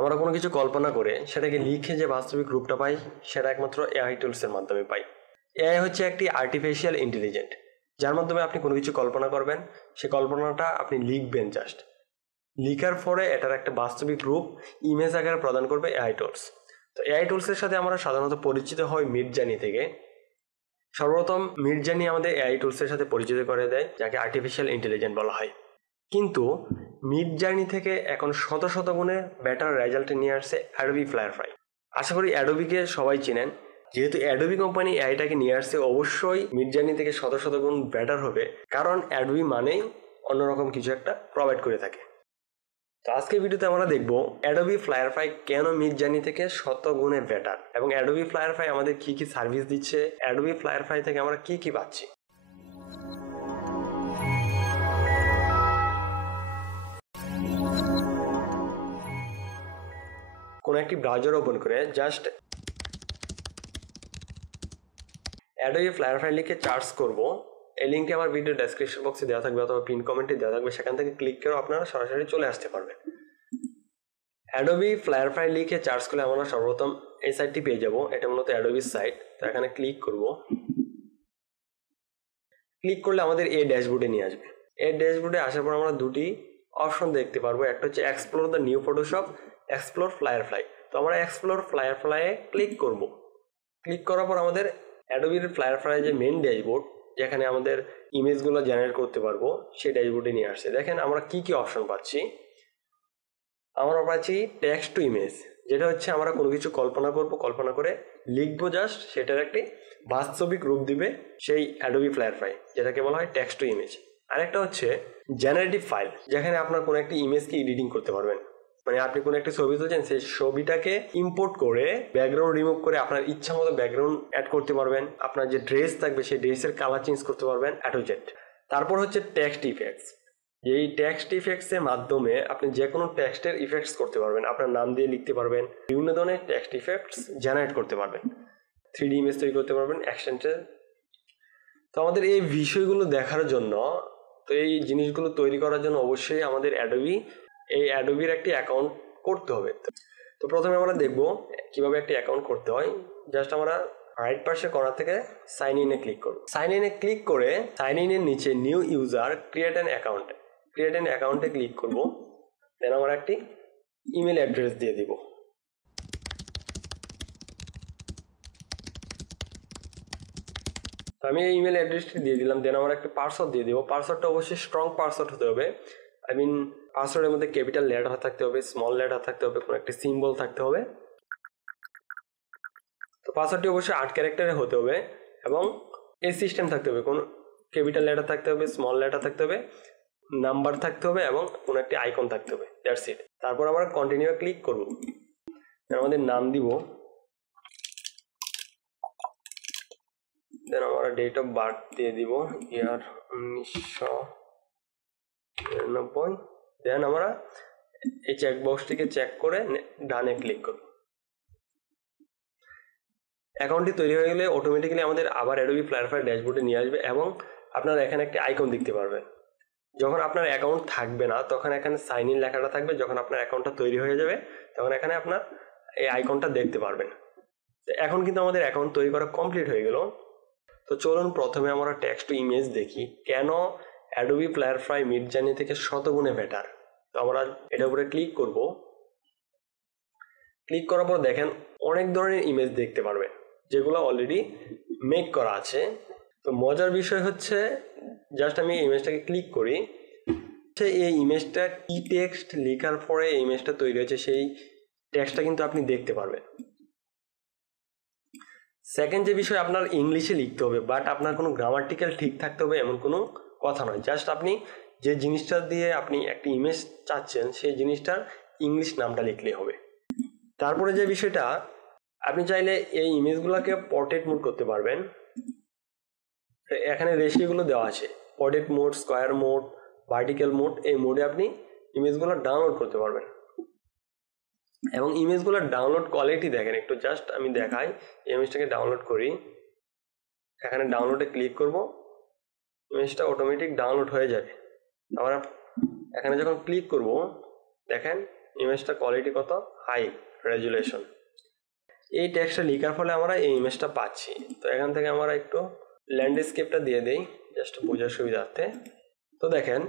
আমরা কোনো কিছু কল্পনা করে সেটাকে লিখে যে বাস্তবিক রূপটা পাই সেটা একমাত্র এআই টুলসের মাধ্যমে পাই। এআই হচ্ছে একটি আর্টিফিশিয়াল ইন্টেলিজেন্ট, যার মাধ্যমে আপনি কোনো কিছু কল্পনা করবেন, সে কল্পনাটা আপনি লিখবেন, জাস্ট লিখার পরে এটার একটা বাস্তবিক রূপ ইমেজ আকারে প্রদান করবে এআই টুলস। তো এআই টুলসের সাথে আমরা সাধারণত পরিচিত হই মিডজার্নি থেকে। সর্বপ্রথম মিডজার্নি আমাদের এআই টুলসের সাথে পরিচিত করে দেয়, যাকে আর্টিফিশিয়াল ইন্টেলিজেন্ট বলা হয়। কিন্তু মিডজার্নি থেকে এখন শত শত গুণে বেটার রেজাল্ট নিয়ে আসছে অ্যাডোবি ফায়ারফ্লাই। আশা করি অ্যাডোবিকে সবাই চিনেন। যেহেতু অ্যাডোবি কোম্পানি এআইটাকে নিয়ে আসছে, অবশ্যই মিডজার্নি থেকে শত শত গুণ বেটার হবে, কারণ অ্যাডোবি মানেই অন্যরকম কিছু একটা প্রোভাইড করে থাকে। তো আজকের ভিডিওতে আমরা দেখব অ্যাডোবি ফায়ারফ্লাই কেন মিডজার্নি থেকে শত গুণে বেটার, এবং অ্যাডোবি ফায়ারফ্লাই আমাদের কি কি সার্ভিস দিচ্ছে, অ্যাডোবি ফায়ারফ্লাই থেকে আমরা কি কি পাচ্ছি। কোন একটি ব্রাউজার ওপেন করে জাস্ট অ্যাডোবি ফায়ারফ্লাই লিখে সার্চ করব। এই লিঙ্কে আমার ভিডিও ডেসক্রিপশন বক্সে দেওয়া থাকবে অথবা পিন কমেন্টে দেওয়া থাকবে, সেখান থেকে ক্লিক করে আপনারা সরাসরি চলে আসতে পারবেন। অ্যাডোবি ফায়ারফ্লাই লিখে সার্চ করলে আমরা সর্বপ্রথম এই সাইটটি পেয়ে যাব। এটা মূলত অ্যাডোবির সাইট। তো এখানে ক্লিক করব। ক্লিক করলে আমাদের এই ড্যাশবোর্ডে নিয়ে আসবে। এই ড্যাশবোর্ডে আসার পর আমরা দুটি অপশন দেখতে পারবো, একটা হচ্ছে explore the new Photoshop, explore firefly. তো আমরা এক্সপ্লোর ফায়ারফ্লাইয়ে ক্লিক করব। ক্লিক করার পর আমাদের অ্যাডোবির ফায়ারফ্লাই যে মেন ড্যাশবোর্ড, যেখানে আমাদের ইমেজগুলো জেনারেট করতে পারবো, সেই ড্যাশবোর্ডে নিয়ে আসছে। দেখেন আমরা কি কি অপশন পাচ্ছি। আমরা পাচ্ছি টেক্সট টু ইমেজ, যেটা হচ্ছে আমরা কোনো কিছু কল্পনা করব, কল্পনা করে লিখবো, জাস্ট সেটার একটি বাস্তবিক রূপ দিবে সেই অ্যাডোবি ফায়ারফ্লাই, যেটাকে বলা হয় টেক্সট টু ইমেজ। আরেকটা হচ্ছে জেনারেটিভ ফাইল, যেখানে আপনার কোনো একটি ইমেজকে এডিটিং করতে পারবেন। মানে আপনি কোনো একটা ছবি তুলছেন, সেই ছবিটাকে ইম্পোর্ট করে ব্যাকগ্রাউন্ড রিমুভ করে আপনার ইচ্ছা মতো ব্যাকগ্রাউন্ড অ্যাড করতে পারবেন। আপনার যে ড্রেস থাকবে সেই ড্রেসের কালার চেঞ্জ করতে পারবেন, অ্যাডোজেট। তারপর হচ্ছে টেক্সট ইফেক্টস। এই টেক্সট ইফেক্টসের মাধ্যমে আপনি যে কোনো টেক্সটের ইফেক্টস করতে পারবেন, আপনার নাম দিয়ে লিখতে পারবেন, বিভিন্ন ধরনের টেক্সট ইফেক্টস জেনারেট করতে পারবেন, 3D ইমেজ তৈরি করতে পারবেন এক্সটেন্সের। তো আমাদের এই বিষয়গুলো দেখার জন্য, তো এই জিনিসগুলো তৈরি করার জন্য অবশ্যই আমাদের অ্যাডোবির একটি অ্যাকাউন্ট করতে হবে। তো প্রথমে আমরা দেখব কিভাবে একটি অ্যাকাউন্ট করতে হয়। জাস্ট আমরা রাইট পাশে কর্নার থেকে সাইন ইনে ক্লিক করব। সাইন ইনে ক্লিক করে সাইন ইনের নিচে নিউ ইউজার ক্রিয়েট অ্যান অ্যাকাউন্টে ক্লিক করব। দেন আমরা একটি ইমেল অ্যাড্রেস দিয়ে দিব। তো আমি এই ইমেল অ্যাড্রেসটি দিয়ে দিলাম। দেন আমরা একটা পাসওয়ার্ড দিয়ে দিব। পাসওয়ার্ডটা অবশ্যই স্ট্রং পাসওয়ার্ড হতে হবে। পাসওয়ার্ডের মধ্যে ক্যাপিটাল লেটার থাকতে হবে, স্মল লেটার থাকতে হবে, কোনো একটি সিম্বল থাকতে হবে। তো পাসওয়ার্ডটি অবশ্যই 8 ক্যারেক্টারে হতে হবে এবং এই সিস্টেম থাকতে হবে, কোনো ক্যাপিটাল লেটার থাকতে হবে, স্মল লেটার থাকতে হবে, নাম্বার থাকতে হবে এবং কোনো একটি আইকন থাকতে হবে। That's it. তারপর আমরা কন্টিনিউ ক্লিক করব। আমাদের নাম দিব। দেন আমরা ডেট অফ বার্থ দিয়ে দিব, ইয়ার 1999। দেন আমরা এই চেকবক্সটিকে চেক করে ডানে ক্লিক করব। অ্যাকাউন্টটি তৈরি হয়ে গেলে অটোমেটিক্যালি আমাদের আবার অ্যাডোবি ফায়ারফ্লাই ড্যাশবোর্ডে নিয়ে আসবে এবং আপনারা এখানে একটি আইকন দেখতে পারবেন। যখন আপনার অ্যাকাউন্ট থাকবে না, তখন এখানে সাইন ইন লেখাটা থাকবে। যখন আপনার অ্যাকাউন্টটা তৈরি হয়ে যাবে, তখন এখানে আপনার এই আইকনটা দেখতে পারবেন। এখন কিন্তু আমাদের অ্যাকাউন্ট তৈরি করা কমপ্লিট হয়ে গেল। তো চলুন প্রথমে আমরা টেক্সট টু ইমেজ দেখি কেন অ্যাডোবি ফায়ারফ্লাই মিডজার্নি থেকে শতগুণে বেটার। তো আমরা এটার উপরে ক্লিক করব। ক্লিক করার পর দেখেন অনেক ধরনের ইমেজ দেখতে পারবেন, যেগুলো অলরেডি মেক করা আছে। তো মজার বিষয় হচ্ছে, জাস্ট আমি এই ইমেজটাকে ক্লিক করি, এই ইমেজটা কি টেক্সট লেখার পরে এই ইমেজটা তৈরি হয়েছে সেই টেক্সটটা কিন্তু আপনি দেখতে পারবেন। সেকেন্ড যে বিষয়, আপনার ইংলিশে লিখতে হবে, বাট আপনার কোনো গ্রামাটিক্যাল ঠিক থাকতে হবে এমন কোনো কথা নয়। জাস্ট আপনি যে জিনিসটা দিয়ে আপনি একটি ইমেজ চাচ্ছেন সেই জিনিসটার ইংলিশ নামটা লিখলেই হবে। তারপরে যে বিষয়টা, আপনি চাইলে এই ইমেজগুলোকে পোর্ট্রেট মোড করতে পারবেন। এখানে রেশিওগুলো দেওয়া আছে, portrait mode, square mode, vertical mode. এই মোডে আপনি ইমেজগুলো ডাউনলোড করতে পারবেন এবং ইমেজগুলোর ডাউনলোড কোয়ালিটি দেখেন একটু। জাস্ট আমি দেখাই, ইমেজটাকে ডাউনলোড করি। এখানে ডাউনলোডে ক্লিক করব, ইমেজটা অটোমেটিক ডাউনলোড হয়ে যাবে। আমরা এখানে যখন ক্লিক করব, দেখেন ইমেজটা কোয়ালিটি কত, হাই রেজুলেশন। এই টেক্সটটা লেখার ফলে আমরা এই ইমেজটা পাচ্ছি। তো এখান থেকে আমরা একটু ল্যান্ডস্কেপটা দিয়ে দিই জাস্ট বোঝার সুবিধার্থে। তো দেখেন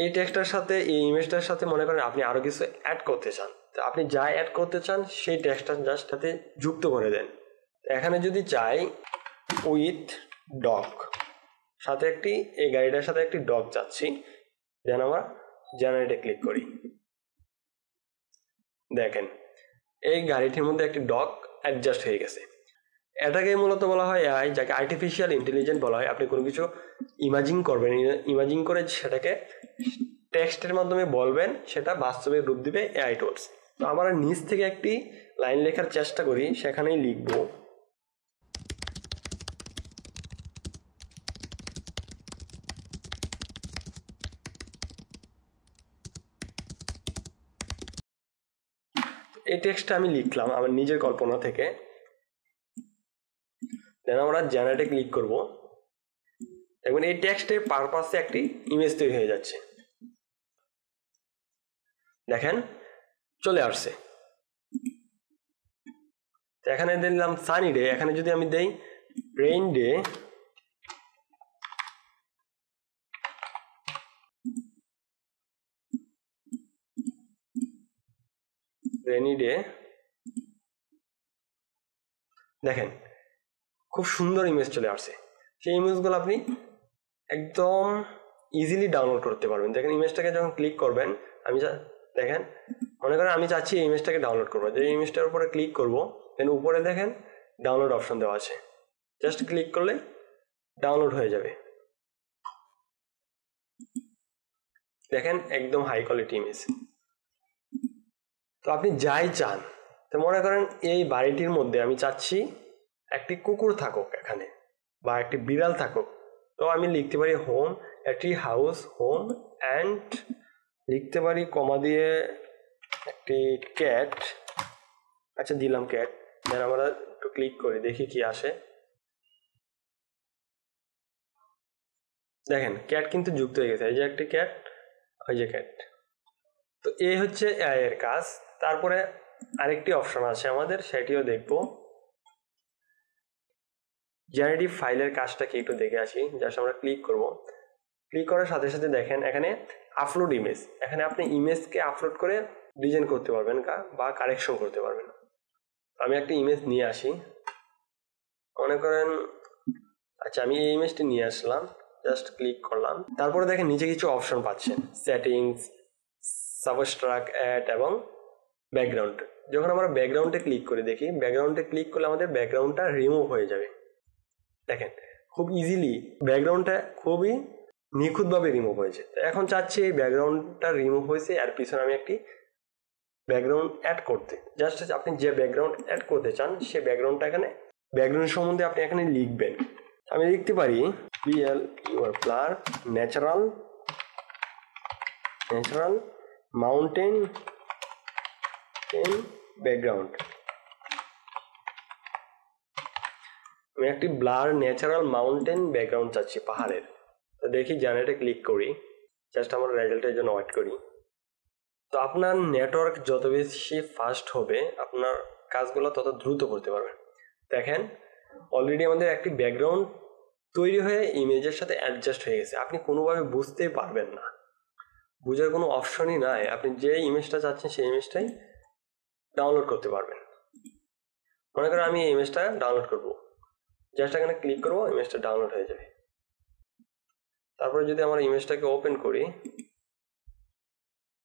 এই টেক্সটটার সাথে এই ইমেজটার সাথে মনে করেন আপনি আরও কিছু অ্যাড করতে চান, তো আপনি যা অ্যাড করতে চান সেই টেক্সটটা জাস্ট সাথে যুক্ত করে দেন। এখানে যদি চাই উইথ ডগ, সাথে একটি এই গাড়িটার সাথে একটি ডগ চাচ্ছি, দেন আমরা জেনারেটে ক্লিক করি। দেখেন এই গাড়িটির মধ্যে একটি ডগ অ্যাডজাস্ট হয়ে গেছে। এটাকে মূলত বলা হয় এআই, যাকে আর্টিফিশিয়াল ইন্টেলিজেন্স বলা হয়। আপনি কোনো কিছু ইমাজিং করবেন, ইমাজিং করে সেটাকে টেক্সটের মাধ্যমে বলবেন, সেটা বাস্তবে রূপ দিবে এআই টুলস। তো আমরা নিচ থেকে একটি লাইন লেখার চেষ্টা করি, সেখানেই লিখব এই টেক্সটটা আমি লিখলাম আমার নিজের কল্পনা থেকে। দেন আমরা জেনারেটে ক্লিক করব। দেখুন এই টেক্সটের পারপাসে একটি ইমেজ তৈরি হয়ে যাচ্ছে। দেখেন চলে আসছে। এখানে দিলাম সানি ডে, এখানে যদি আমি দেই রেইন ডে, রেনি ডে, দেখেন খুব সুন্দর ইমেজ চলে আসছে। সেই ইমেজগুলো আপনি একদম ইজিলি ডাউনলোড করতে পারবেন। দেখেন ইমেজটাকে যখন ক্লিক করবেন, আমি দেখেন মনে করেন আমি চাচ্ছি এই ইমেজটাকে ডাউনলোড করবো, যে ইমেজটার উপরে ক্লিক করব, দেন উপরে দেখেন ডাউনলোড অপশন দেওয়া আছে, জাস্ট ক্লিক করলে ডাউনলোড হয়ে যাবে। দেখেন একদম হাই কোয়ালিটি ইমেজ। তো আপনি যাই চান, তো মনে করেন এই বাড়িটির মধ্যে আমি চাচ্ছি একটি কুকুর থাকুক এখানে, বা একটি বিড়াল থাকুক, তো আমি লিখতে পারি হোম, একটি হাউস হোম অ্যান্ড লিখতে পারি কমা দিয়ে একটি ক্যাট, আচ্ছা দিলাম ক্যাট। দেন আমরা একটু ক্লিক করি, দেখি কি আসে। দেখেন ক্যাট কিন্তু যুক্ত হয়ে গেছে, এই যে একটি ক্যাট, ওই যে ক্যাট। তো এই হচ্ছে এআই এর কাজ। তারপরে আরেকটি অপশন আছে আমাদের, সেটিও দেখব। জেনারেটিভ ফাইলের কাজটা কি একটু দেখে আসি। জাস্ট আমরা ক্লিক করব, ক্লিক করার সাথে সাথে দেখেন এখানে আপলোড ইমেজ, এখানে আপনি ইমেজকে আপলোড করে ডিজাইন করতে পারবেন বা কারেকশন করতে পারবেন। আমি একটা ইমেজ নিয়ে আসি, মনে করেন আচ্ছা আমি এই ইমেজটি নিয়ে আসলাম, জাস্ট ক্লিক করলাম। তারপরে দেখেন নিচে কিছু অপশন পাচ্ছেন, সেটিংস, সাবস্ট্রাক্ট, অ্যাড এবং ব্যাকগ্রাউন্ড। যখন আমরা ব্যাকগ্রাউন্ডে ক্লিক করি, দেখি ব্যাকগ্রাউন্ডে ক্লিক করলে আমাদের ব্যাকগ্রাউন্ডটা রিমুভ হয়ে যাবে। দেখেন খুব ইজিলি ব্যাকগ্রাউন্ডটা খুবই নিখুঁতভাবে রিমুভ হয়েছে। তো এখন চাচ্ছি এই ব্যাকগ্রাউন্ডটা রিমুভ হয়েছে, এর পিছনে আমি একটি ব্যাকগ্রাউন্ড অ্যাড করতে। জাস্ট আপনি যে ব্যাকগ্রাউন্ড অ্যাড করতে চান সেই ব্যাকগ্রাউন্ডটা এখানে, ব্যাকগ্রাউন্ড সম্বন্ধে আপনি এখানে লিখবেন। আমি লিখতে পারি BL your blur natural mountain background. আমি একটি ব্লার ন্যাচারাল মাউন্টেন ব্যাকগ্রাউন্ড চাচ্ছি পাহাড়ের। তো দেখি জেনারেটে ক্লিক করি, জাস্ট আমার রেজাল্টের জন্য ওয়েট করি। তো আপনার নেটওয়ার্ক যত বেশি ফাস্ট হবে, আপনার কাজগুলো তত দ্রুত করতে পারবেন। দেখেন অলরেডি আমাদের একটি ব্যাকগ্রাউন্ড তৈরি হয়ে ইমেজের সাথে অ্যাডজাস্ট হয়ে গেছে। আপনি কোনোভাবে বুঝতেই পারবেন না, বোঝার কোনো অপশনই নাই। আপনি যে ইমেজটা চাচ্ছেন সেই ইমেজটাই ডাউনলোড করতে পারবেন। মনে করেন আমি এই ইমেজটা ডাউনলোড করব, জাস্ট এখানে ক্লিক করব, ইমেজটা ডাউনলোড হয়ে যাবে। তারপরে যদি আমার ইমেজটাকে ওপেন করি,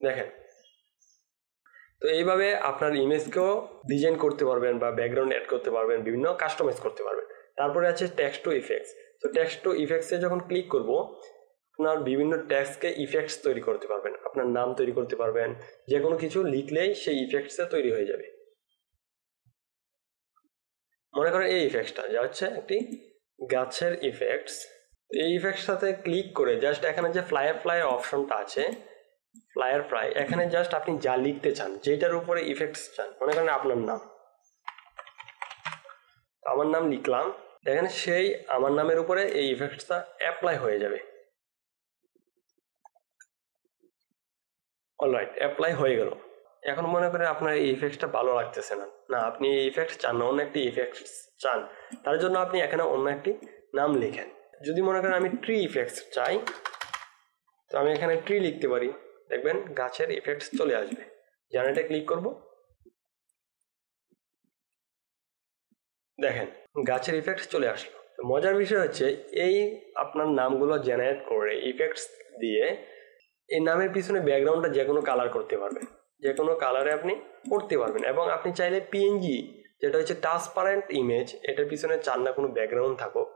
দেখেন তো এইভাবে আপনার ইমেজকেও ডিজাইন করতে পারবেন বা ব্যাকগ্রাউন্ড অ্যাড করতে পারবেন, বিভিন্ন কাস্টমাইজ করতে পারবেন। তারপরে আছে টেক্সট টু ইফেক্টস। তো টেক্সট টু ইফেক্টসে যখন ক্লিক করব, আপনার বিভিন্ন টেক্সটকে ইফেক্টস তৈরি করতে পারবেন, আপনার নাম তৈরি করতে পারবেন, যে কোনো কিছু লিখলেই সেই ইফেক্টসে তৈরি হয়ে যাবে। মনে করেন এই ইফেক্টসটা যা হচ্ছে একটি গাছের ইফেক্টস। এই ইফেক্টসটাতে ক্লিক করে জাস্ট এখানে যে ফ্লাই অপশনটা আছে, ফ্লাই, এখানে জাস্ট আপনি যা লিখতে চান, যেটার উপরে ইফেক্টস চান, মনে করেন আপনার নাম, আমার নাম লিখলাম, দেখেন সেই আমার নামের উপরে এই ইফেক্টসটা অ্যাপ্লাই হয়ে যাবে। অলরাইট, অ্যাপ্লাই হয়ে গেল। এখন মনে করেন আপনার এই ইফেক্টটা ভালো লাগতেছে না, না আপনি এই ইফেক্ট চান না, অন্য একটি ইফেক্ট চান, তার জন্য আপনি এখানে অন্য একটি নাম লিখেন। যদি মনে করেন আমি ট্রি ইফেক্টস চাই, তো আমি এখানে ট্রি লিখতে পারি, দেখবেন গাছের ইফেক্টস চলে আসবে। জেনারেটে ক্লিক করব, দেখেন গাছের ইফেক্টস চলে আসলো। মজার বিষয় হচ্ছে এই আপনার নামগুলো জেনারেট করে ইফেক্টস দিয়ে এই নামের পিছনে ব্যাকগ্রাউন্ডটা যে কোনো কালার করতে পারবেন, যে কোনো কালারে আপনি করতে পারবেন। এবং আপনি চাইলে পিএনজি, যেটা হচ্ছে ট্রান্সপারেন্ট ইমেজ, এটার পিছনে চান না কোনো ব্যাকগ্রাউন্ড থাকুক,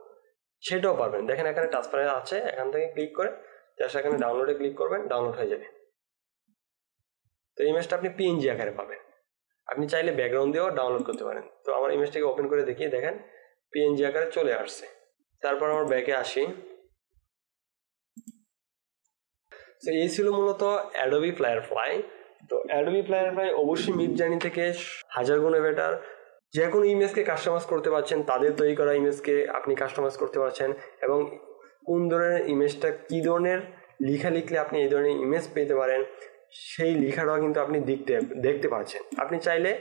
সেটাও পারবেন। দেখেন এখানে ট্রান্সপারেন্ট আছে, এখান থেকে ক্লিক করে জাস্ট এখানে ডাউনলোডে ক্লিক করবেন, ডাউনলোড হয়ে যাবে। তো ইমেজটা আপনি পিএনজি আকারে পাবেন। আপনি চাইলে ব্যাকগ্রাউন্ড দিয়েও ডাউনলোড করতে পারেন। তো আমার ইমেজটাকে ওপেন করে দেখিয়ে দেখেন পিএনজি আকারে চলে আসছে। তারপর আমার ব্যাকে আসি। তো এই ছিল মূলত অ্যাডোবি ফায়ারফ্লাই। তো অ্যাডোবি ফায়ারফ্লাই অবশ্যই মিডজার্নি থেকে হাজার গুণে বেটার। যে কোনো ইমেজকে কাস্টমাইজ করতে পারছেন, তাদের তৈরি করা ইমেজকে আপনি কাস্টমাইজ করতে পারছেন, এবং কোন ধরনের ইমেজটা কী ধরনের লেখা লিখলে আপনি এই ধরনের ইমেজ পেতে পারেন সেই লেখাটাও কিন্তু আপনি দেখতে পাচ্ছেন। আপনি চাইলে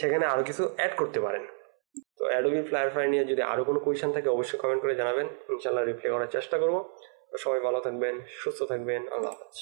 সেখানে আরও কিছু অ্যাড করতে পারেন। তো অ্যাডোবি ফায়ারফ্লাই নিয়ে যদি আরও কোনো কোয়েশ্চেন থাকে অবশ্যই কমেন্ট করে জানাবেন, ইনশাল্লাহ রিপ্লাই করার চেষ্টা করবো। তো সবাই ভালো থাকবেন, সুস্থ থাকবেন, আল্লাহ হাফেজ।